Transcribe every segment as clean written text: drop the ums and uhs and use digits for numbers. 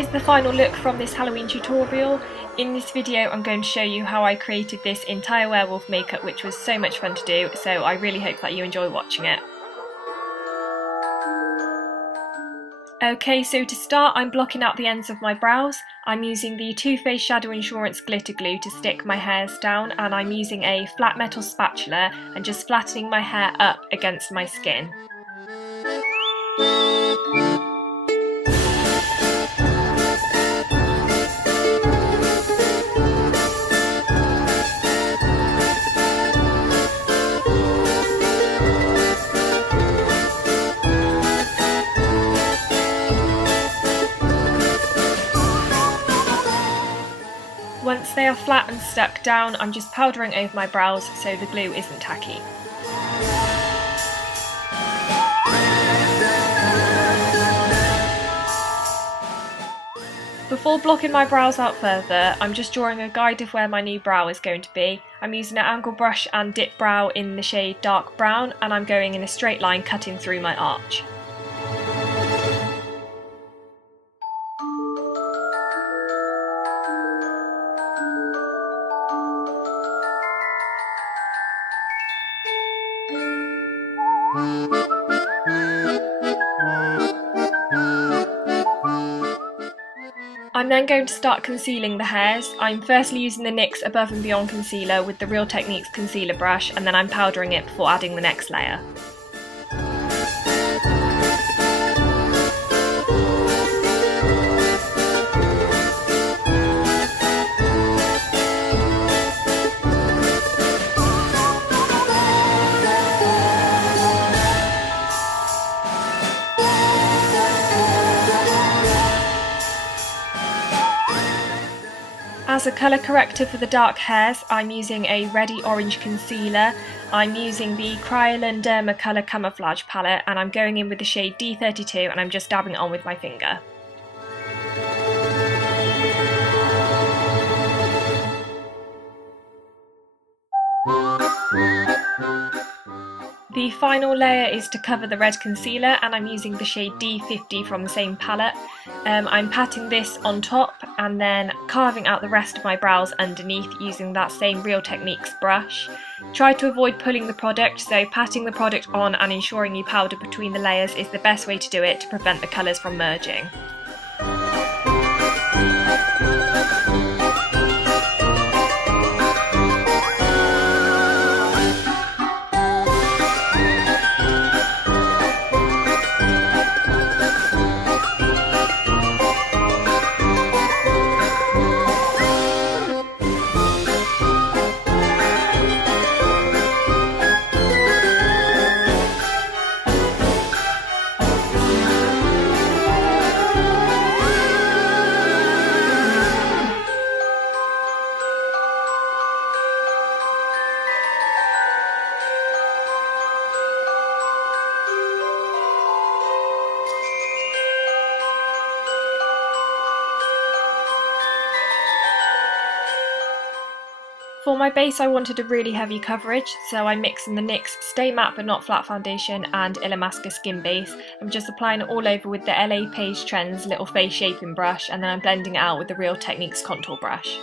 is the final look from this Halloween tutorial. In this video I'm going to show you how I created this entire werewolf makeup, which was so much fun to do, so I really hope that you enjoy watching it. Okay, so to start I'm blocking out the ends of my brows. I'm using the Too Faced Shadow Insurance glitter glue to stick my hairs down, and I'm using a flat metal spatula and just flattening my hair up against my skin. Once they are flat and stuck down, I'm just powdering over my brows so the glue isn't tacky. Before blocking my brows out further, I'm just drawing a guide of where my new brow is going to be. I'm using an angle brush and dip brow in the shade dark brown, and I'm going in a straight line cutting through my arch. I'm then going to start concealing the hairs. I'm firstly using the NYX Above and Beyond concealer with the Real Techniques concealer brush, and then I'm powdering it before adding the next layer. As a colour corrector for the dark hairs, I'm using a reddy orange concealer. I'm using the Kryolan Derma Colour Camouflage palette, and I'm going in with the shade D32 and I'm just dabbing it on with my finger. The final layer is to cover the red concealer, and I'm using the shade D50 from the same palette. I'm patting this on top and then carving out the rest of my brows underneath using that same Real Techniques brush. Try to avoid pulling the product, so patting the product on and ensuring you powder between the layers is the best way to do it to prevent the colours from merging. For my base I wanted a really heavy coverage, so I'm mixing the NYX Stay Matte But Not Flat foundation and Illamasqua Skin Base. I'm just applying it all over with the LA Page Trends little face shaping brush, and then I'm blending it out with the Real Techniques contour brush.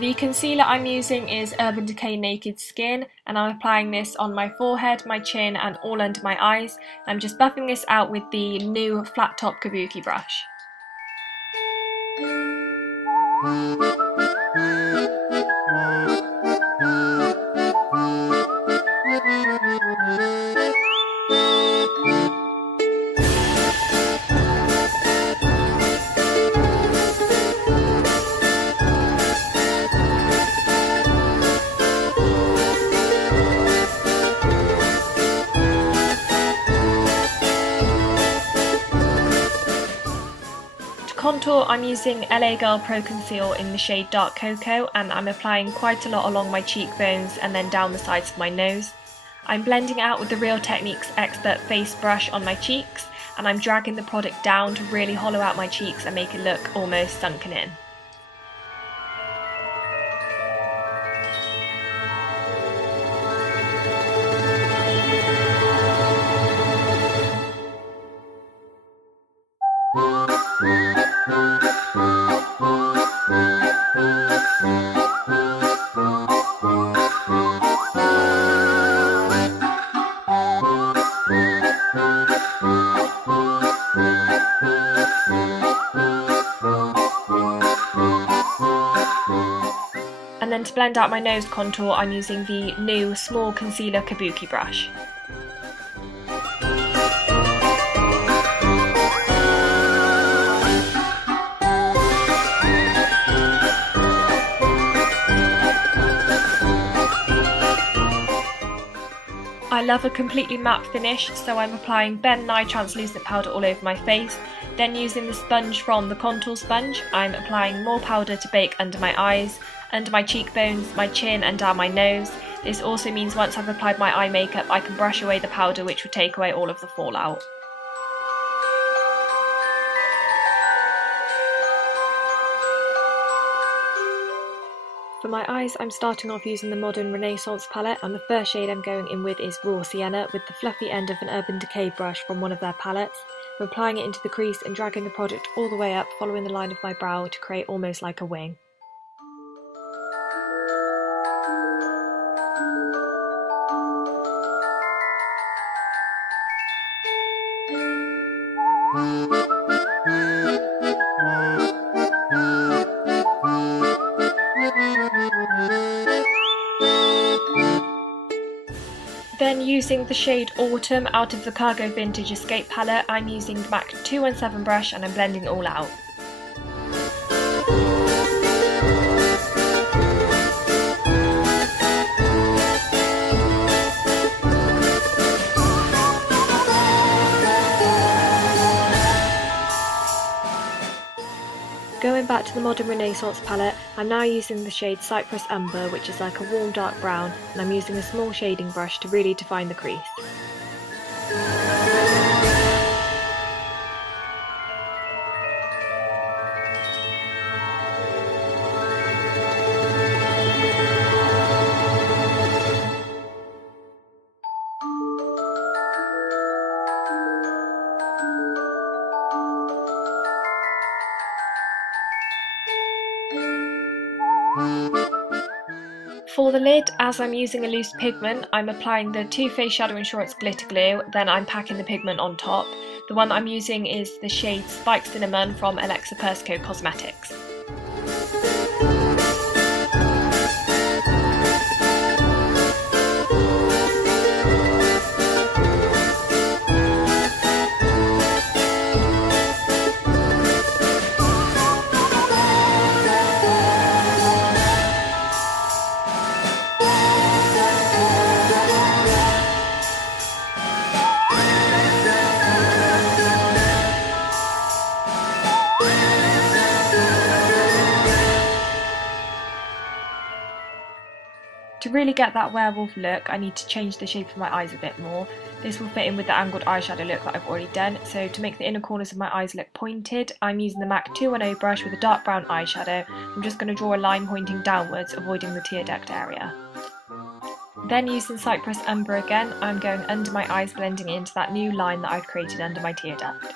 The concealer I'm using is Urban Decay Naked Skin, and I'm applying this on my forehead, my chin and all under my eyes. I'm just buffing this out with the new flat top kabuki brush. contour, I'm using LA Girl Pro Conceal in the shade Dark Cocoa, and I'm applying quite a lot along my cheekbones and then down the sides of my nose. I'm blending it out with the Real Techniques Expert Face Brush on my cheeks, and I'm dragging the product down to really hollow out my cheeks and make it look almost sunken in. And then to blend out my nose contour, I'm using the new small concealer kabuki brush. I love a completely matte finish, so I'm applying Nye Translucent Powder all over my face. Then using the sponge from the contour sponge, I'm applying more powder to bake under my eyes, under my cheekbones, my chin and down my nose. This also means once I've applied my eye makeup, I can brush away the powder, which will take away all of the fallout. For my eyes, I'm starting off using the Modern Renaissance palette, and the first shade I'm going in with is Raw Sienna with the fluffy end of an Urban Decay brush from one of their palettes. I'm applying it into the crease and dragging the product all the way up, following the line of my brow to create almost like a wing. Then using the shade Autumn out of the Cargo Vintage Escape palette, I'm using the MAC 217 brush and I'm blending it all out. Going back to the Modern Renaissance palette, I'm now using the shade Cyprus Umber, which is like a warm dark brown, and I'm using a small shading brush to really define the crease. For the lid, as I'm using a loose pigment, I'm applying the Too Faced Shadow Insurance Glitter Glue, then I'm packing the pigment on top. The one that I'm using is the shade Spiked Cinnamon from Alexa Persico Cosmetics. To really get that werewolf look, I need to change the shape of my eyes a bit more. This will fit in with the angled eyeshadow look that I've already done, so to make the inner corners of my eyes look pointed, I'm using the MAC 210 brush with a dark brown eyeshadow. I'm just going to draw a line pointing downwards, avoiding the tear duct area. Then using Cyprus Umber again, I'm going under my eyes, blending it into that new line that I've created under my tear duct.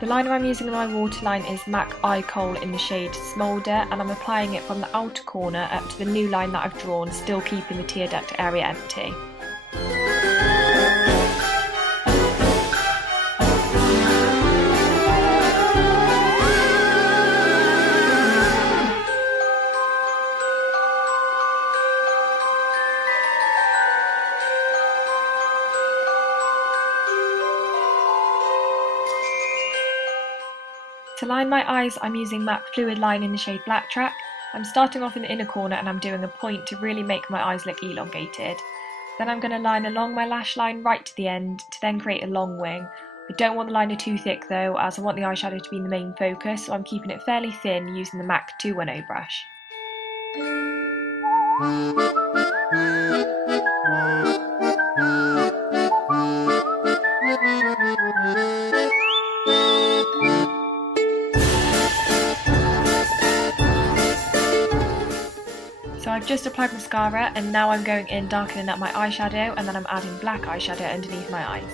The liner I'm using in my waterline is MAC Eye Kohl in the shade Smolder, and I'm applying it from the outer corner up to the new line that I've drawn, still keeping the tear duct area empty. To line my eyes, I'm using MAC Fluidline in the shade Blacktrack. I'm starting off in the inner corner and I'm doing a point to really make my eyes look elongated. Then I'm going to line along my lash line right to the end to then create a long wing. I don't want the liner too thick though, as I want the eyeshadow to be in the main focus, so I'm keeping it fairly thin using the MAC 210 brush. So I've just applied mascara and now I'm going in darkening up my eyeshadow, and then I'm adding black eyeshadow underneath my eyes.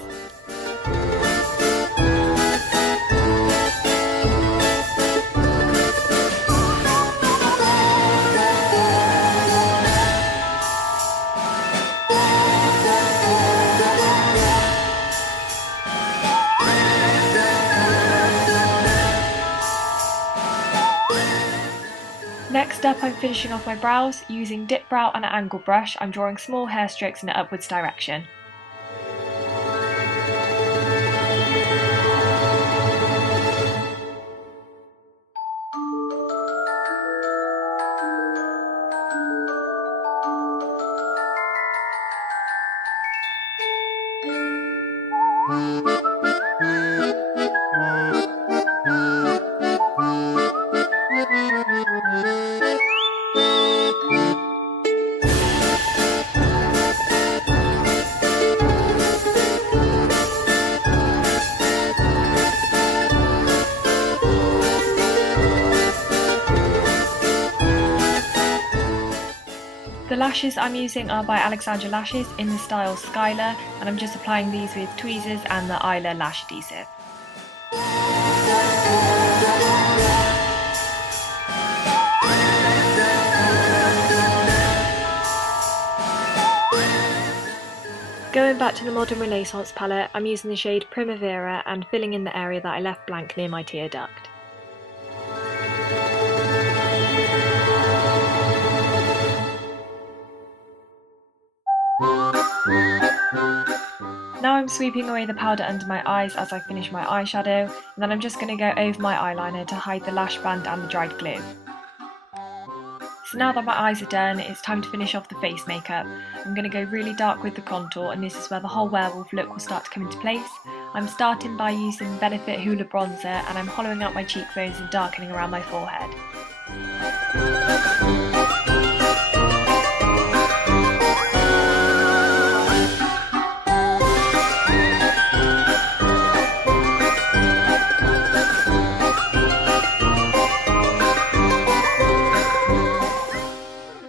Next up, I'm finishing off my brows. Using dip brow and an angle brush, I'm drawing small hair strokes in an upwards direction. The lashes I'm using are by Alxzandra lashes in the style Skylar, and I'm just applying these with tweezers and the Eyeliner lash adhesive. Going back to the Modern Renaissance palette, I'm using the shade Primavera and filling in the area that I left blank near my tear duct. Now I'm sweeping away the powder under my eyes as I finish my eyeshadow, and then I'm just going to go over my eyeliner to hide the lash band and the dried glue. So now that my eyes are done, it's time to finish off the face makeup. I'm going to go really dark with the contour, and this is where the whole werewolf look will start to come into place. I'm starting by using Benefit Hoola bronzer, and I'm hollowing out my cheekbones and darkening around my forehead.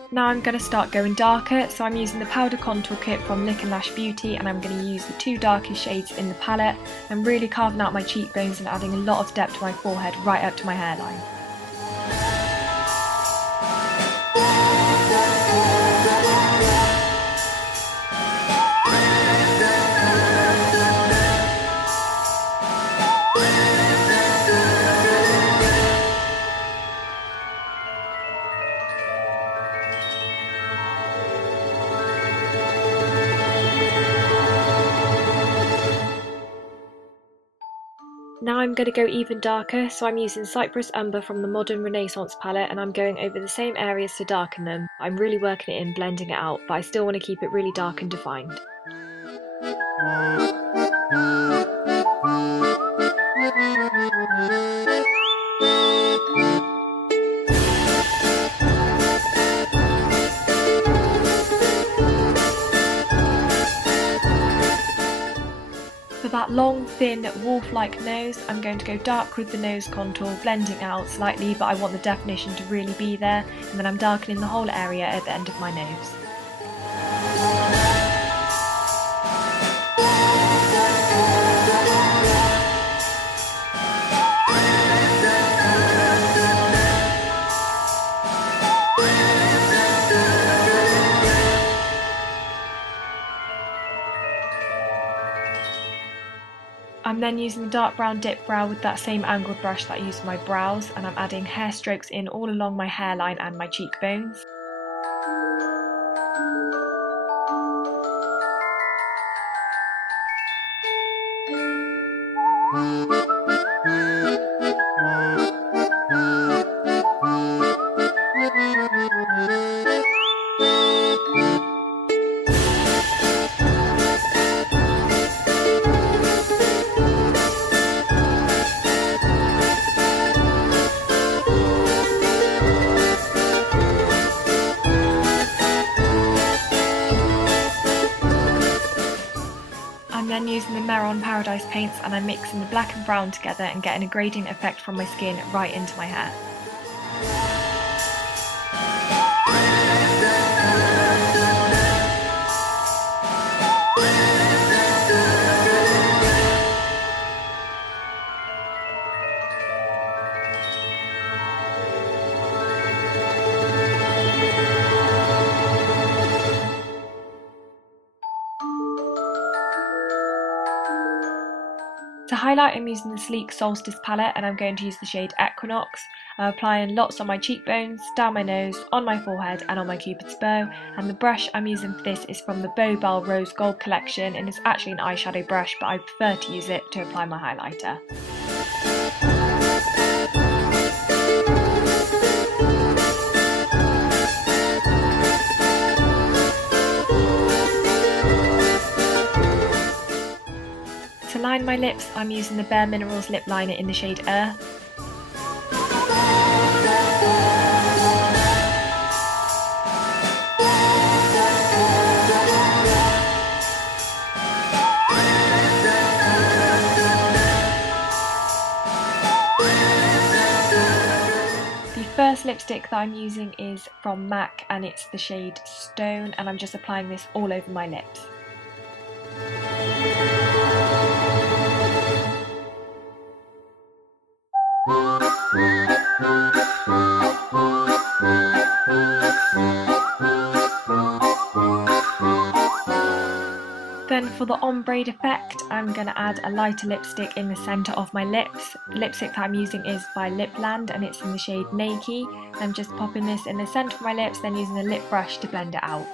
Now I'm going to start going darker, so I'm using the powder contour kit from Lick and Lash Beauty, and I'm going to use the two darkest shades in the palette. I'm really carving out my cheekbones and adding a lot of depth to my forehead right up to my hairline. Now I'm going to go even darker, so I'm using Cyprus Umber from the Modern Renaissance palette, and I'm going over the same areas to darken them. I'm really working it in, blending it out, but I still want to keep it really dark and defined. For that long, thin, wolf-like nose, I'm going to go dark with the nose contour, blending out slightly, but I want the definition to really be there, and then I'm darkening the whole area at the end of my nose. I'm then using the dark brown dip brow with that same angled brush that I used for my brows, and I'm adding hair strokes in all along my hairline and my cheekbones. Paradise paints and I'm mixing the black and brown together and getting a gradient effect from my skin right into my hair. To highlight, I'm using the sleek Solstice palette and I'm going to use the shade Equinox. I'm applying lots on my cheekbones, down my nose, on my forehead and on my cupid's bow, and the brush I'm using for this is from the Bow Bell Rose Gold collection and it's actually an eyeshadow brush, but I prefer to use it to apply my highlighter. To line my lips, I'm using the Bare Minerals lip liner in the shade Earth. The first lipstick that I'm using is from MAC and it's the shade Stone, and I'm just applying this all over my lips. Then for the ombre effect, I'm going to add a lighter lipstick in the centre of my lips. The lipstick that I'm using is by Lipland and it's in the shade Nakey. I'm just popping this in the centre of my lips, then using a lip brush to blend it out.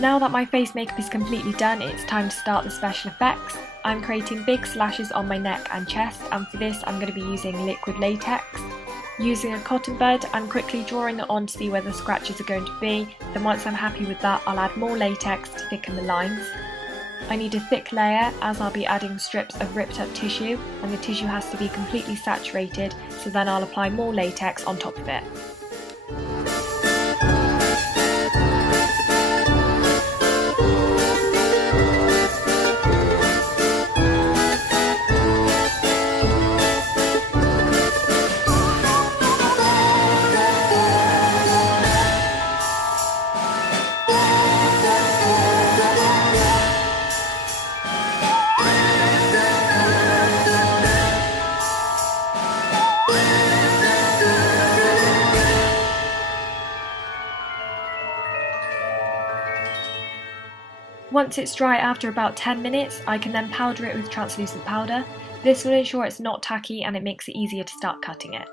Now that my face makeup is completely done, it's time to start the special effects. I'm creating big slashes on my neck and chest, and for this I'm going to be using liquid latex. Using a cotton bud, I'm quickly drawing it on to see where the scratches are going to be, then once I'm happy with that I'll add more latex to thicken the lines. I need a thick layer as I'll be adding strips of ripped up tissue, and the tissue has to be completely saturated, so then I'll apply more latex on top of it. Once it's dry after about 10 minutes, I can then powder it with translucent powder. This will ensure it's not tacky and it makes it easier to start cutting it.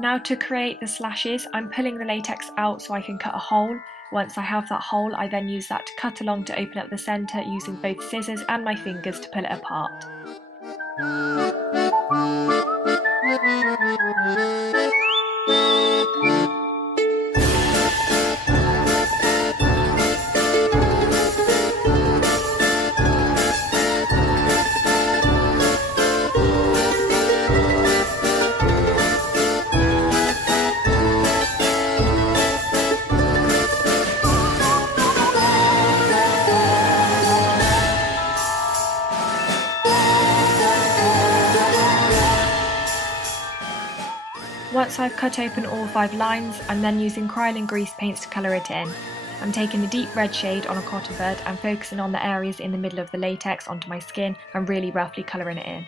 Now to create the slashes, I'm pulling the latex out so I can cut a hole. Once I have that hole, I then use that to cut along to open up the centre using both scissors and my fingers to pull it apart. Once I've cut open all 5 lines, I'm then using Krylon grease paints to colour it in. I'm taking a deep red shade on a cotton bud and focusing on the areas in the middle of the latex onto my skin and really roughly colouring it in.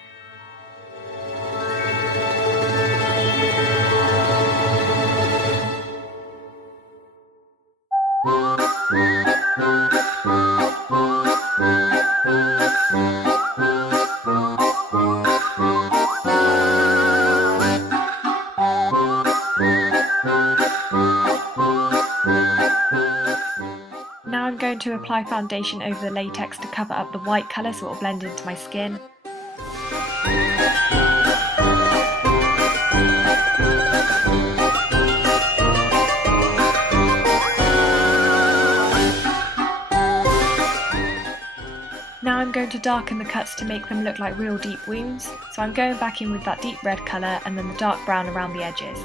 Now I'm going to apply foundation over the latex to cover up the white colour so it will blend into my skin. Now I'm going to darken the cuts to make them look like real deep wounds, so I'm going back in with that deep red colour and then the dark brown around the edges.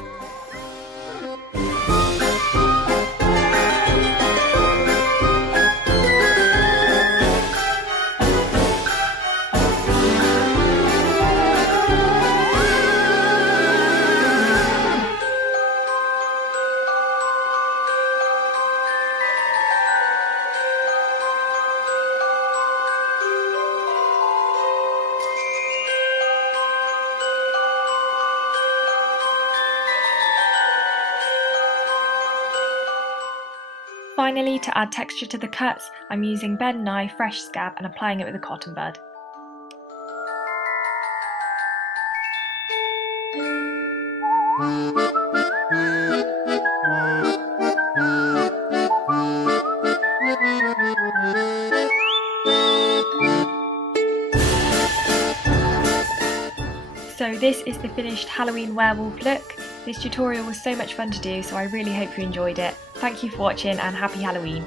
Finally, to add texture to the cuts, I'm using Ben Nye Fresh Scab and applying it with a cotton bud. So this is the finished Halloween werewolf look. This tutorial was so much fun to do, so I really hope you enjoyed it. Thank you for watching and happy Halloween!